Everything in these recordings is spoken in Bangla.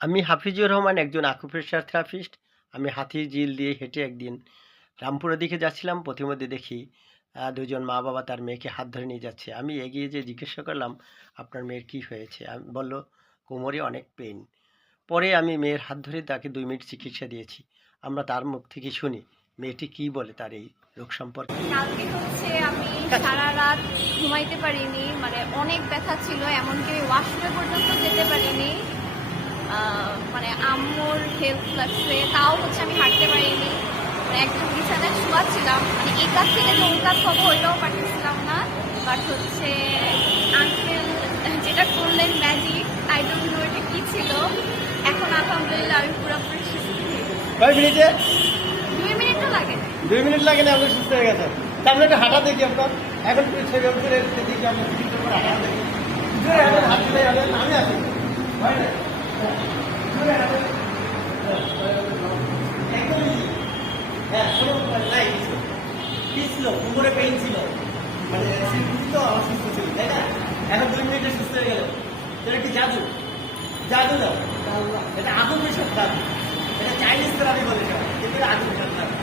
আমি হাফিজুর রহমান একজন আকুপ্রেশার থেরাপিস্ট। আমি হাতিরঝিল দিয়ে হেঁটে একদিন রামপুরের দিকে যাচ্ছিলাম। পথিমধ্যে দেখি দুজন মা-বাবা তার মেয়েকে হাত ধরে নিয়ে যাচ্ছে। আমি এগিয়ে যেয়ে জিজ্ঞাসা করলাম, "আপনার মেয়ের কী হয়েছে?" বলল, "কোমরে অনেক পেইন।" পরে আমি মেয়ের হাত ধরে তাকে ২ মিনিট চিকিৎসা দিয়েছি। আমরা তার মুখ থেকে শুনি মেয়েটি কী বলে তার এই রোগ সম্পর্কে। কালকে হচ্ছে আমি সারা রাত ঘুমাইতে পারিনি, মানে অনেক ব্যথা ছিল, এমনকি ওয়াশরুমে পর্যন্ত যেতে পারিনি। মানে আম্মুর হেল্প লাগছে, তাও হচ্ছে আমি হাঁটতে পারিনি। মানে একদম বিছানায় শোয়া ছিলাম, মানে এই কাজ থেকে যে ওই কাজ হবো ওইটাও পারতেছিলাম না। বাট হচ্ছে আঙ্কেল যেটা করলেন ম্যাজিক, আই ডোন্ট নো এটা কী ছিল। এখন আলহামদুলিল্লাহ আমি পুরোপুরি সুস্থ হয়ে গেছি। কয় মিনিটে? 2 মিনিটও লাগে না। ২ মিনিট লাগে না, আপনি সুস্থ হয়ে গেছেন। তাহলে একটা হাঁটা দেখি আপনার। এখন ছবি উঠে দেখি আমরা কিছুক্ষণ পর হাঁটা দেখি। জোরে হাঁটেন, হাত দিলেই হাঁটেন। আমি আছি। হয় না? জোরে হাঁটেন। একদম easy। হ্যাঁ, কোনো নাই কিছু। কি ছিল? কোমরে পেইন ছিল। মানে স্বীকৃতি তো অসুস্থ ছিল, তাই না? এখন ২ মিনিটে সুস্থ হয়ে গেল। এটা কি জাদু? জাদু না। এটা আত্মবিশ্বাস জাদু। এটা চাইনিজ থেরাপি বলে এটা। কিন্তু এটা আত্মবিশ্বাস জাদু।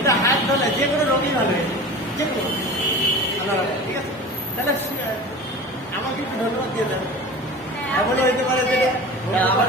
এটা হাত ধরলে যে কোনো রোগী হবে, যে কোনো ঠিক আছে। তাহলে আমাকে একটু ধন্যবাদ দিয়ে দেন। এমনও হইতে পারে যে আমার